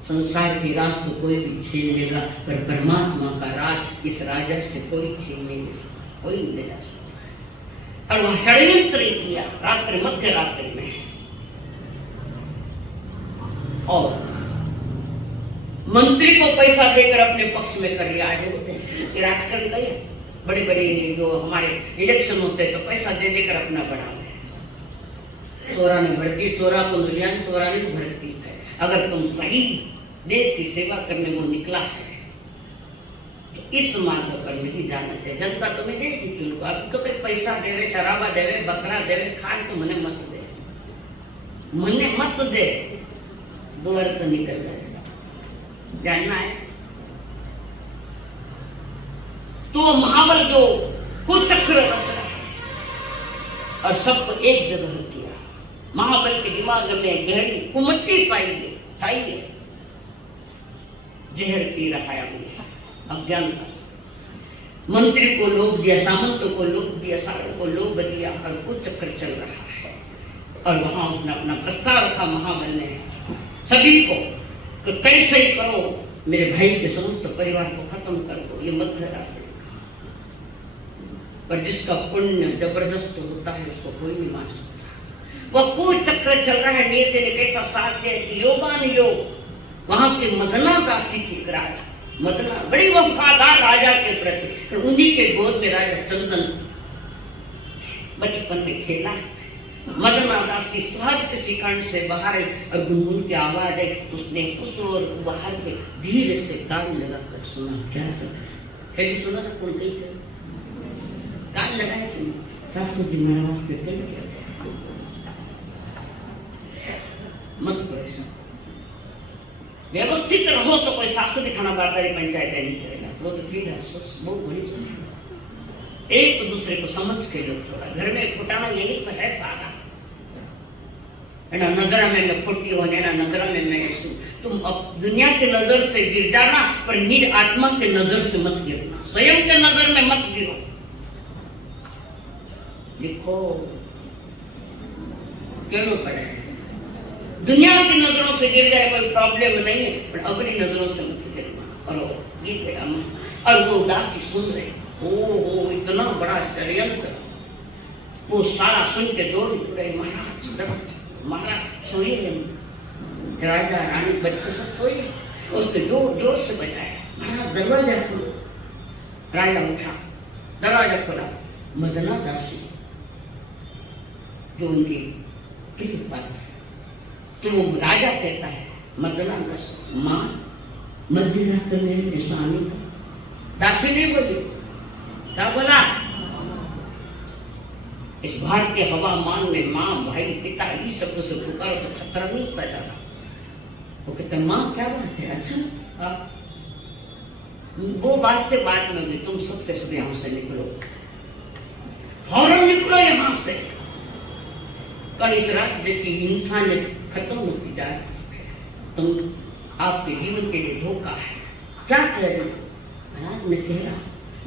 संसार की राज तो कोई भी छीन लेगा, पर परमात्मा का राज इस राजा से कोई छीन नहीं, कोई नहीं ले जा सकता। और वहां षड्यंत्र किया रात्रि, मध्य रात्रि में, और मंत्री को पैसा देकर अपने पक्ष में कर लिया। आए होते हैं राजकरण गए, बड़े बड़े जो हमारे इलेक्शन होते हैं तो पैसा दे देकर अपना बढ़ा। चोरा ने भड़की, चोरा को दुनियान, चोरा ने भड़की है। अगर तुम सही देश की सेवा करने को निकला है तो इस मार्ग पर नहीं जाना चाहिए। जनता तुम्हें देगी क्यों? अब तो कोई पैसा देवे, शराबा देवे, बकरा देवे, खान तो मने मत दे, मने मत दे, दो अर्थ निकल जाएगा। जानना है तो महाबल जो कुचक्र रच रहा है और सबको एक जगह किया। महाबल के दिमाग में गहरी कुमच्ची चाहिए, जहर पी रहा है अज्ञान का। मंत्री को लोभ दिया, सामंतों को लोभ दिया, सारों को लोभ दिया और कुचक्र चल रहा है। और वहां उसने अपना प्रस्ताव रखा महाबल ने सभी को कि कैसे करो, मेरे भाई के समस्त परिवार को खत्म कर दो, ये मध्य रात्रि। पर जिसका पुण्य जबरदस्त होता है उसको कोई नहीं मान सकता। वह कुचक्र चल रहा है, नीति ने कैसा साथ दिया, योगान योग। वहां के मदना दासी थी राजा, मदना बड़ी वफादार राजा के प्रति। उन्हीं के गोद में राजा चंदन बचपन में खेला, मदना दासी सहज किसी कर्ण से बाहर आई और गुनगुन की आवाज आई। उसने उस ओर बाहर के धीरे से कान लगाकर सुना। क्या था? कभी सुना ना? कौन कही थे? कान लगाए सुनी। सासू जी महाराज पे कल क्या मत परेशान, व्यवस्थित रहो तो कोई सासू दिखाना बारदारी पंचायत नहीं करेगा। वो तो ठीक है, बहुत बड़ी चीज। एक दूसरे को समझ के लो। थोड़ा घर में फुटाना यही तो है सारा। नजरा में मैं फुटी हो, नजरा में मैं यीशु। तुम अब दुनिया के नजर से गिर जाना, पर निज आत्मा के नजर से मत गिरना। स्वयं के नजर में मत गिरो। लिखो क्यों पड़े? दुनिया की नजरों से गिर जाए कोई प्रॉब्लम नहीं है, पर अपनी नजरों से मत गिरना। और वो गिर गया। और वो उदासी सुन रहे, ओ इतना बड़ा षड्यंत्र। वो सारा सुन के दौड़ पड़े। महाराज सोए हैं, राजा रानी बच्चे सब सोए। उसने जोर से बजाया, महाराज दरवाजा खोलो। राजा उठा, दरवाजा खोला। मदना दासी जो उनकी प्रिय पात्र, तो वो राजा कहता है, मदना दासी माँ मध्य रात्र में स्वामी को। दासी नहीं बोली, क्या बोला? इस भारतीय हवामान में माँ भाई पिता इस शब्द से पुकारो तो खतरा नहीं पैदा। वो कहते माँ क्या बात है? अच्छा आप वो बात के बाद में भी तुम सब यहाँ से निकलो, फौरन निकलो यहाँ से। कल इस राज्य की इंसानियत खत्म होती जाए। तुम आपके जीवन के लिए धोखा है। क्या कह रही हो?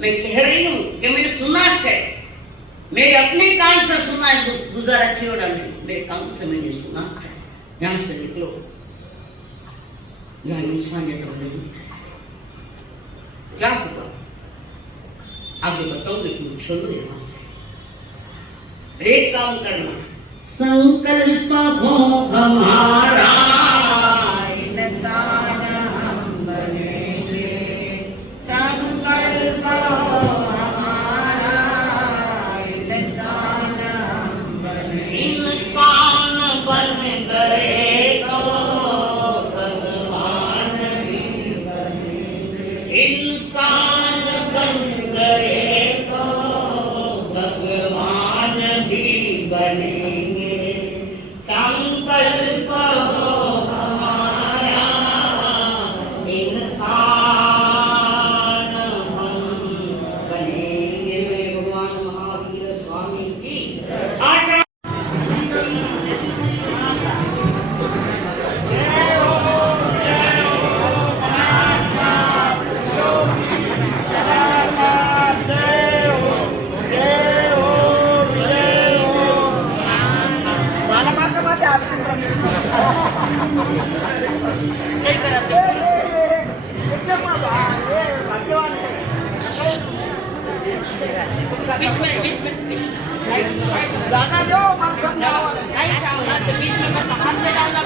मैं कह रही हूँ कि मैंने सुना है, मेरे अपने कान से सुना है। गुजारा क्यों नहीं, मेरे कान से मैंने सुना है। यहाँ से निकलो, यहाँ इंसानियत नहीं है। क्या होगा आगे बताओगे? तुम चलो यहाँ से। एक काम करना, संकल्प हो हमारा, इंसान हम बनेंगे। संकल्प हो हमारा, इंसान हम बनेंगे। इंसान बन गए तो भगवान भी बनेंगे। इंसान बन गए तो भगवान भी बनेंगे। संकल्प हो हमारा, इंसान हम बनेंगे। भगवान महावीर स्वामी की आचार्य। Jangan dong, mansam lawan. Ay, बीच में मत हाथ में डालना।